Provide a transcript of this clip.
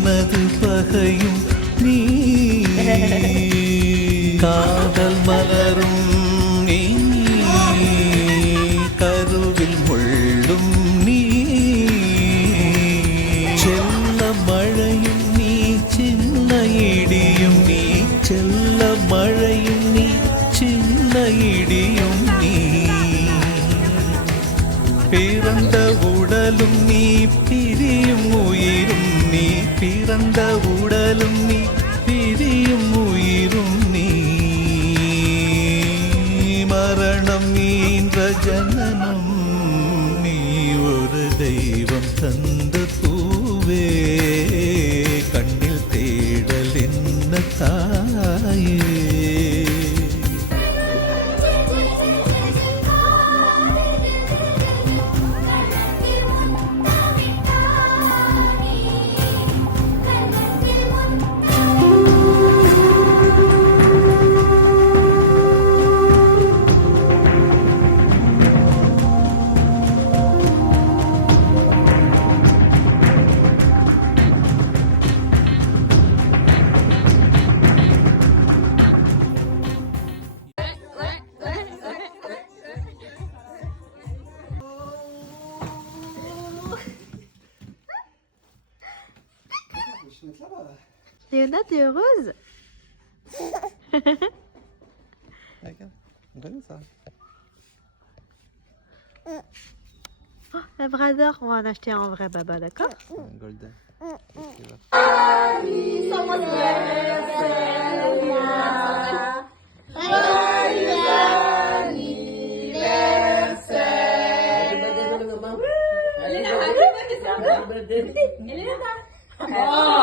எனது பகையும் நீ காதல் மலரும் நீ கருவில் முள்ளும் நீ செல்ல மழையும் நீ சின்ன இடியும் நீ செல்ல மழையும் நீ சின்ன இடியும் நீ பிறந்த உடலும் நீ பிரியும் உயிரும் நீ பிறந்த உடலும் நீ பிரியும் உயிரும் நீ மரணம் ஈன்ற ஜனனம் நீ ஒரு தெய்வம் தந்த பூவே கண்ணில் தேடல் என்ன தாயே Léona, t'es heureuse? Regarde, regarde ça. Oh, labrador, on va en acheter un vrai baba, d'accord? Un golden. Oh!